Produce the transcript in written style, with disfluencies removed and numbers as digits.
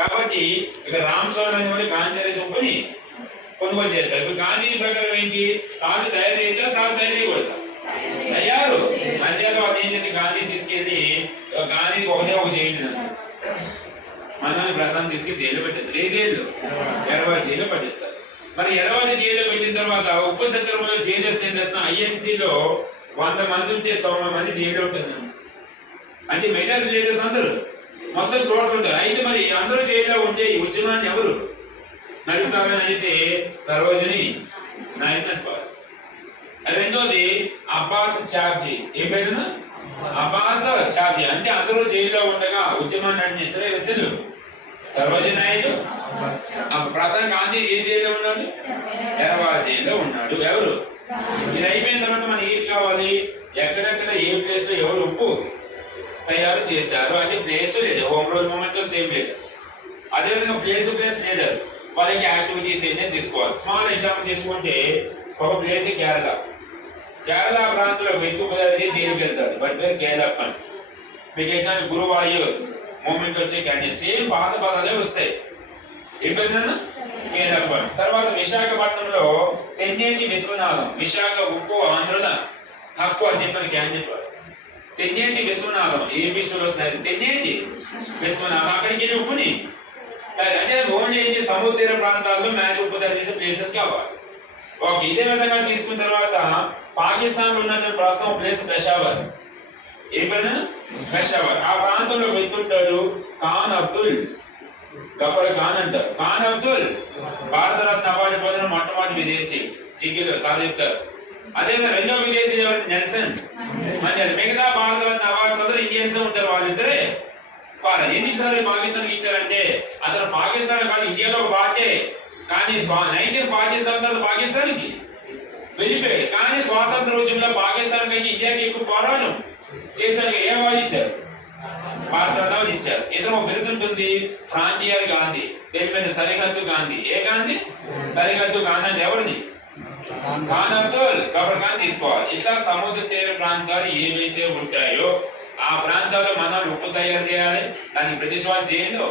కాబట్టి ఇక రామస్వామి అనేవాడు గాంధీ ఉప్పుని కొనుగోలు చేస్తారు. ఇప్పుడు గాంధీ ప్రకారం ఏంటి, సాగు తయారు చేయొచ్చా, సాగు తయారు చేయకూడదు, తయారు అంతేగా. వాళ్ళు ఏం చేసి గాంధీ తీసుకెళ్లి గాంధీకి ఒకటే ఒక జైలు మనల్ని ప్రశాంత్ తీసుకెళ్లి జైలు పెట్టారు. ఏ జైలు, ఎర్రవాడి జైలు పట్టిస్తారు. మరి ఎర్రవాడి జైలు పెట్టిన తర్వాత ఉప్పు సత్రంలో జైలు వస్తే తెస్తున్న ఐఎన్సీలో 100 మంది ఉంటే 90 మంది జైలు ఉంటుంది. అంటే మెజారిటీ లీడర్స్ అందరూ మొత్తం టోటల్ ఉంటారు. అయితే మరి అందరూ జైల్లో ఉంటే ఈ ఉద్యమాన్ని ఎవరు నడుపుతారని అయితే సరోజిని నాయకత్వాలు. రెండోది అబ్బాస్ చార్జీ. ఏం పేరునా, అబ్బాస్ చార్జీ. అంటే అందరూ జైల్లో ఉండగా ఉద్యమాన్ని నడిపిన ఇద్దరు వ్యక్తులు సరోజిని నాయుడు. ప్రసాద్ గాంధీ ఏ జైల్లో ఉన్నాడు, ఎర్రవాడి జైల్లో ఉన్నాడు. ఎవరు ఇది అయిపోయిన తర్వాత మనకి ఏం కావాలి, ఎక్కడెక్కడ ఏ ప్లేస్ లో ఎవరు ఉప్పు తయారు చేశారు అది ప్లేస్ లేదు. హోమ్ రూల్ మూమెంట్ లో సేమ్ లీడర్స్. అదేవిధంగా ప్లేస్ లీడర్ వాళ్ళకి యాక్టివిటీస్ ఏంటని తీసుకోవాలి. స్మాల్ ఎగ్జాంపుల్ తీసుకుంటే ఒక ప్లేస్ కేరళ ప్రాంతంలో వ్యక్తి ఉపదారి జైలుకి వెళ్తాడు, బట్ పేరు కేరళప్ప. మీకు ఎట్లా గురువాయూర్ మూమెంట్ వచ్చే క్యాండిడేట్ సేమ్ పాత పదాలే వస్తాయి. ఏంటన్నా కేరళప్ప. తర్వాత విశాఖపట్నంలో తెన్నేటి విశ్వనాథం, విశాఖ ఉప్పు ఆంధ్రుల హక్కు అని చెప్పిన క్యాండిడేట్ వాడు. తెన్నేటి విశ్వనాథం ఏ విషయంలో వస్తున్నారు, తెన్నేటి విశ్వనాథం అక్కడికి వెళ్ళి ఉప్పుని అదే ఓన్లీ ఏంటి సముద్ర తీర ప్రాంతాల్లో మ్యాచ్ ఉప్పు తయారు చేసే ప్లేసెస్ కావాలి. ఓకే, ఇదే విధంగా తీసుకున్న తర్వాత పాకిస్తాన్ లో ఉన్న ప్రస్తుతం ప్లేస్ పెషావర్. ఏ పైన పెషావర్. ఆ ప్రాంతంలో వెళ్తుంటాడు ఖాన్ అబ్దుల్ గఫర్ ఖాన్ అంటారు. ఖాన్ అబ్దుల్ భారతరత్న అవార్డు పొందిన మొట్టమొదటి విదేశీ జీకేలో సార్ చెప్తారు. అదేవిధంగా రెండో విదేశీ ఎవరు, నెల్సన్ మండేలా. మిగతా భారతరత్న అవార్డ్స్ అందరూ ఇండియన్స్ ఉంటారు. వాళ్ళిద్దరే ఫారెన్. ఎన్నిసార్లు పాకిస్తాన్ ఇచ్చారంటే అతను పాకిస్తాన్ కాదు ఇండియాలో ఒక పార్టీ, కానీ 1947 తర్వాత పాకిస్తాన్కి వెళ్ళిపోయాడు. కానీ స్వాతంత్ర ఉద్యమంలో పాకిస్తాన్ కంటే ఇండియాకి ఎక్కువ పోరాటం చేశారు. ఏ అవార్డు ఇచ్చారు, భారతరత్న అవార్డు ఇచ్చారు. ఇతను ఒక బిరుదు ఉంటుంది ఫ్రాంటియర్ గాంధీ, తెలిపోయిన సరిహద్దు గాంధీ. ఏ గాంధీ, సరిహద్దు గాంధీ అంటే ఎవరిని, ఖాన్ అబ్దుల్ గఫర్ ఖాన్ తీసుకోవాలి. ఇట్లా సముద్ర తీర ప్రాంతాలు ఏవైతే ఉంటాయో ఆ ప్రాంతాల్లో మనం ఉప్పు తయారు చేయాలి. దానికి బ్రిటిష్ వాళ్ళు జైల్లో